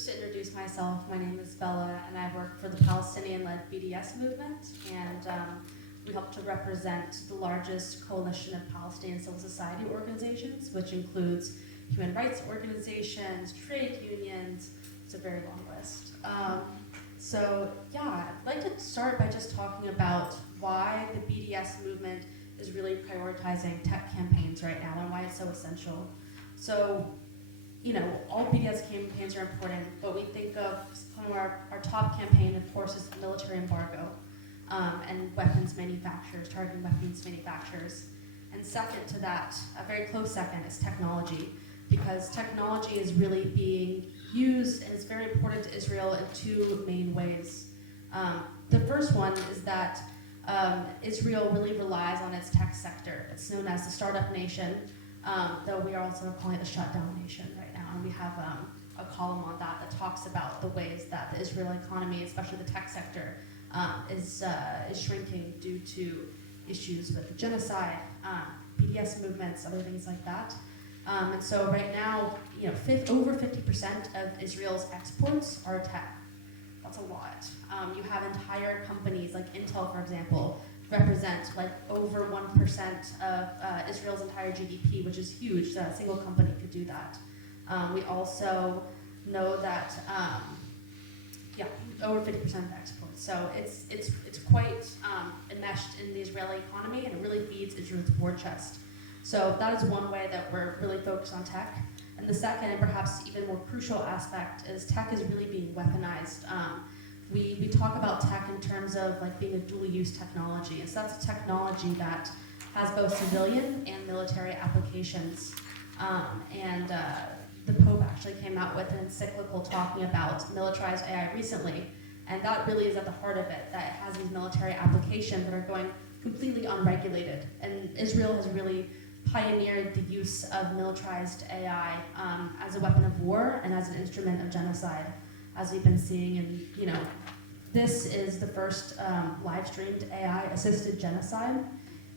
Just to introduce myself, my name is Bella, and I work for the Palestinian-led BDS movement, and we help to represent the largest coalition of Palestinian civil society organizations, which includes human rights organizations, trade unions. It's a very long list. I'd like to start by just talking about why the BDS movement is really prioritizing tech campaigns right now and why it's so essential. So, all BDS campaigns are important, but we think of some of our top campaign, of course, is the military embargo and weapons manufacturers, targeting weapons manufacturers. And second to that, a very close second, is technology, because technology is really being used and is very important to Israel in two main ways. The first one is that Israel really relies on its tech sector. It's known as the startup nation, though we are also calling it the shutdown nation right now. And we have a column on that talks about the ways that the Israeli economy, especially the tech sector, is shrinking due to issues with the genocide, BDS movements, other things like that. And so right now, over 50% of Israel's exports are tech. That's a lot. You have entire companies like Intel, for example, represent like over 1% of Israel's entire GDP, which is huge. That a single company could do that. We also know that over 50% of exports. So it's quite enmeshed in the Israeli economy, and it really feeds Israel's war chest. So that is one way that we're really focused on tech. And the second, and perhaps even more crucial aspect, is tech is really being weaponized. We talk about tech in terms of like being a dual-use technology. And so that's a technology that has both civilian and military applications. The Pope actually came out with an encyclical talking about militarized AI recently. And that really is at the heart of it, that it has these military applications that are going completely unregulated. And Israel has really pioneered the use of militarized AI as a weapon of war and as an instrument of genocide, as we've been seeing. And this is the first live-streamed AI-assisted genocide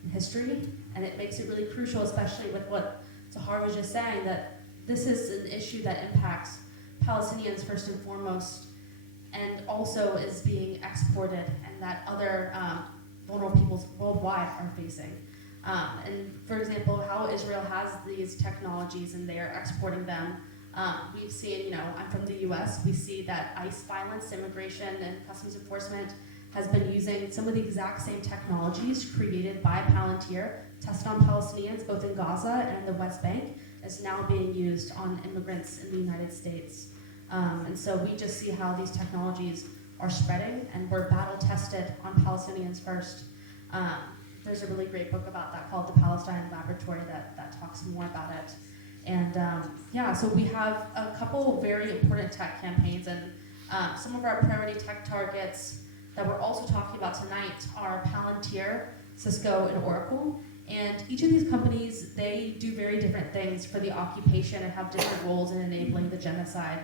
in history, and it makes it really crucial, especially with what Zahar was just saying, that this is an issue that impacts Palestinians first and foremost, and also is being exported, and that other vulnerable peoples worldwide are facing. And for example, how Israel has these technologies and they are exporting them. We've seen, I'm from the US, we see that ICE violence, immigration and customs enforcement has been using some of the exact same technologies created by Palantir, tested on Palestinians, both in Gaza and in the West Bank, is now being used on immigrants in the United States. And so we just see how these technologies are spreading, and we're battle tested on Palestinians first. There's a really great book about that called The Palestine Laboratory that talks more about it. And so we have a couple very important tech campaigns, and some of our priority tech targets that we're also talking about tonight are Palantir, Cisco, and Oracle. And each of these companies, they do very different things for the occupation and have different roles in enabling the genocide.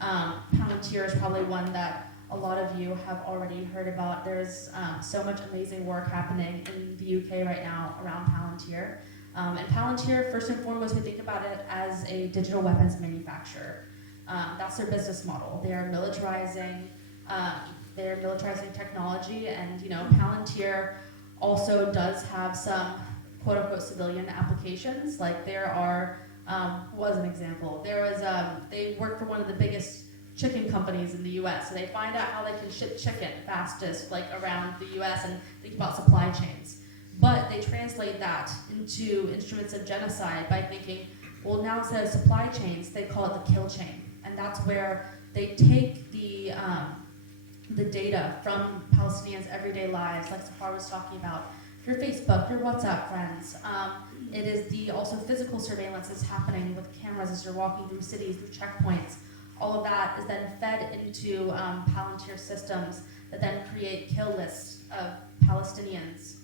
Palantir is probably one that a lot of you have already heard about. There's so much amazing work happening in the UK right now around Palantir. And Palantir, first and foremost, we think about it as a digital weapons manufacturer. That's their business model. They're militarizing technology, and Palantir also does have some quote-unquote civilian applications. Like there are, was an example. There was they work for one of the biggest chicken companies in the US, so they find out how they can ship chicken fastest around the US and think about supply chains. But they translate that into instruments of genocide by thinking, well, now instead of supply chains, they call it the kill chain. And that's where they take the data from Palestinians' everyday lives, like Safar was talking about, your Facebook, your WhatsApp friends. It is also physical surveillance that's happening with cameras as you're walking through cities, through checkpoints. All of that is then fed into Palantir systems that then create kill lists of Palestinians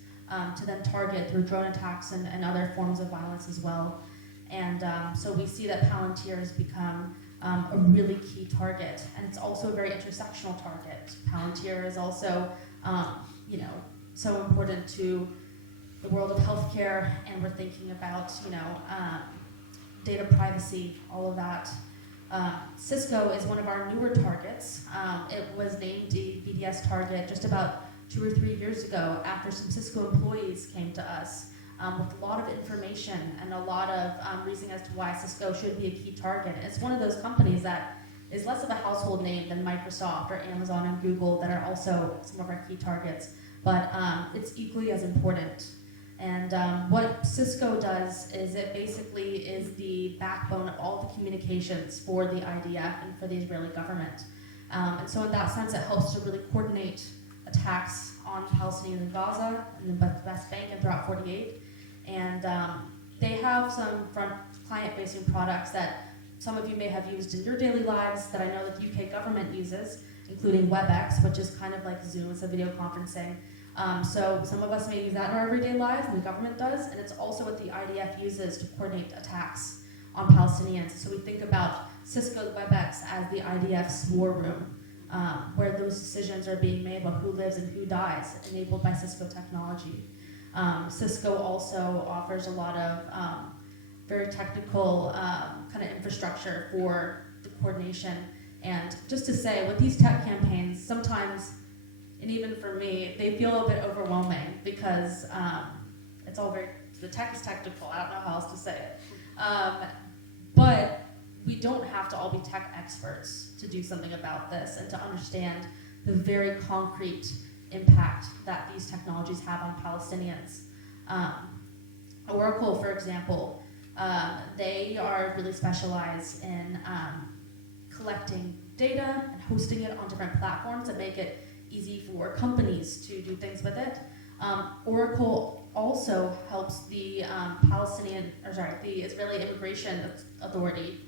to then target through drone attacks and other forms of violence as well. And so we see that Palantir has become a really key target, and it's also a very intersectional target. Palantir is also, so important to the world of healthcare, and we're thinking about, data privacy, all of that. Cisco is one of our newer targets. It was named a BDS target just about 2 or 3 years ago after some Cisco employees came to us with a lot of information and a lot of reasoning as to why Cisco should be a key target. And it's one of those companies that is less of a household name than Microsoft or Amazon and Google that are also some of our key targets, but it's equally as important. And what Cisco does is it basically is the backbone of all the communications for the IDF and for the Israeli government. And so in that sense, it helps to really coordinate attacks on Palestinians in Gaza and the West Bank and throughout 48. And they have some front client-facing products that some of you may have used in your daily lives that I know that the UK government uses, including WebEx, which is kind of like Zoom, it's a video conferencing. So some of us may use that in our everyday lives, and the government does, and it's also what the IDF uses to coordinate attacks on Palestinians. So we think about Cisco WebEx as the IDF's war room, where those decisions are being made about who lives and who dies, enabled by Cisco technology. Cisco also offers a lot of very technical kind of infrastructure for the coordination. And just to say, with these tech campaigns, sometimes, and even for me, they feel a bit overwhelming because it's all very, the tech is technical, I don't know how else to say it. But we don't have to all be tech experts to do something about this and to understand the very concrete impact that these technologies have on Palestinians. Oracle, for example, they are really specialized in collecting data and hosting it on different platforms that make it easy for companies to do things with it. Oracle also helps the the Israeli Immigration Authority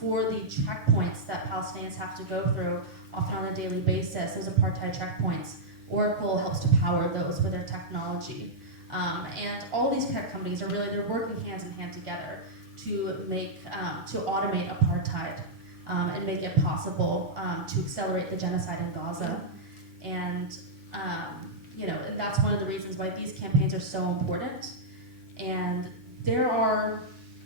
for the checkpoints that Palestinians have to go through, often on a daily basis. Those apartheid checkpoints. Oracle helps to power those with their technology. And all these tech companies they're working hand in hand together to make, to automate apartheid and make it possible to accelerate the genocide in Gaza. And that's one of the reasons why these campaigns are so important. And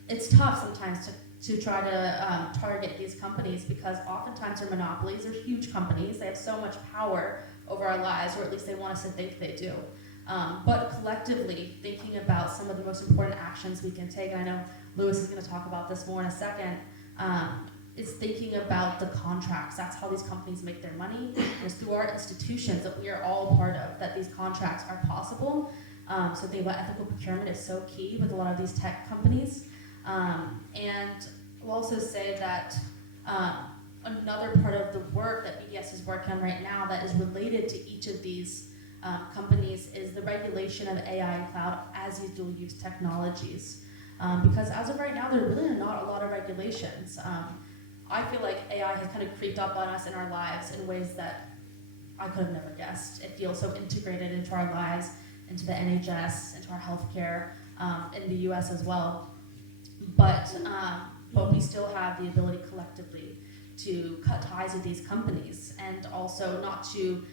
it's tough sometimes to try to target these companies because oftentimes they're monopolies, they're huge companies, they have so much power over our lives, or at least they want us to think they do. But collectively, thinking about some of the most important actions we can take, and I know Lewis is going to talk about this more in a second, is thinking about the contracts. That's how these companies make their money. It's through our institutions that we are all part of that these contracts are possible. So think about ethical procurement is so key with a lot of these tech companies. And we'll also say that another part of the work that BDS is working on right now that is related to each of these companies is the regulation of AI and cloud as these dual-use technologies. Because as of right now, there really are not a lot of regulations. I feel like AI has kind of creeped up on us in our lives in ways that I could have never guessed. It feels so integrated into our lives, into the NHS, into our healthcare, in the US as well. But we still have the ability collectively to cut ties with these companies and also not to,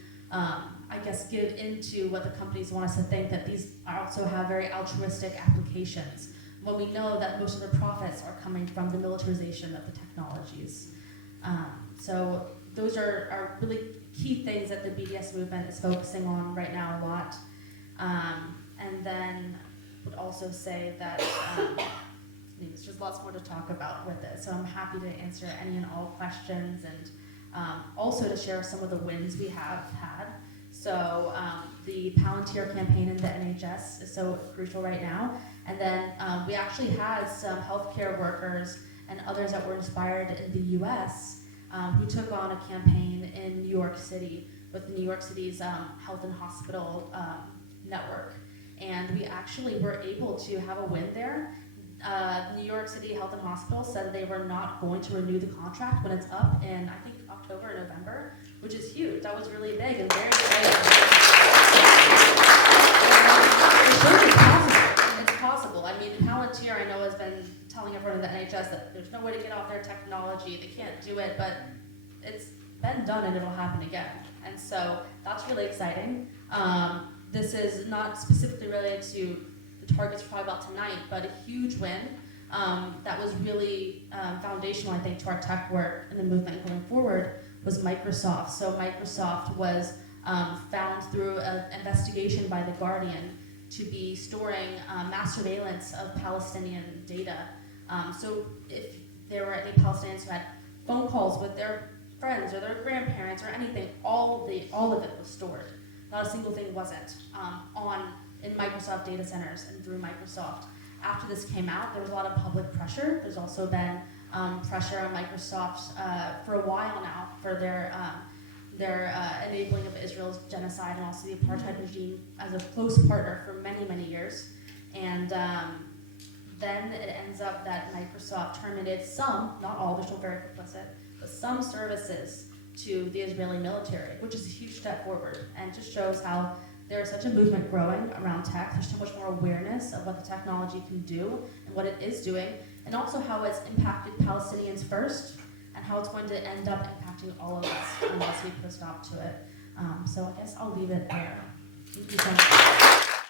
give into what the companies want us to think, that these also have very altruistic applications, when we know that most of the profits are coming from the militarization of the technologies. So those are really key things that the BDS movement is focusing on right now a lot. And then would also say that there's just lots more to talk about with it. So I'm happy to answer any and all questions and also to share some of the wins we have had. So the Palantir campaign in the NHS is so crucial right now. And then we actually had some healthcare workers and others that were inspired in the US who took on a campaign in New York City with New York City's health and hospital network. And we actually were able to have a win there. New York City Health and Hospital said they were not going to renew the contract when it's up in, I think, October or November, which is huge. That was really big and very exciting. It's possible. I mean, Palantir, I know, has been telling everyone in the NHS that there's no way to get off their technology. They can't do it, but it's been done and it'll happen again. And so that's really exciting. This is not specifically related to the targets we're talking about tonight, but a huge win that was really foundational, I think, to our tech work and the movement going forward was Microsoft. So Microsoft was found through an investigation by The Guardian to be storing mass surveillance of Palestinian data. So if there were any Palestinians who had phone calls with their friends or their grandparents or anything, all of it was stored. Not a single thing wasn't in Microsoft data centers and through Microsoft. After this came out, there was a lot of public pressure. There's also been pressure on Microsoft for a while now for their enabling of Israel's genocide and also the apartheid regime as a close partner for many, many years. And then it ends up that Microsoft terminated some, not all, they're still very complicit, but some services to the Israeli military, which is a huge step forward and just shows how there is such a movement growing around tech. There's so much more awareness of what the technology can do and what it is doing, and also how it's impacted Palestinians first and how it's going to end up impacting all of us unless we put a stop to it. So I guess I'll leave it there. Thank you so much.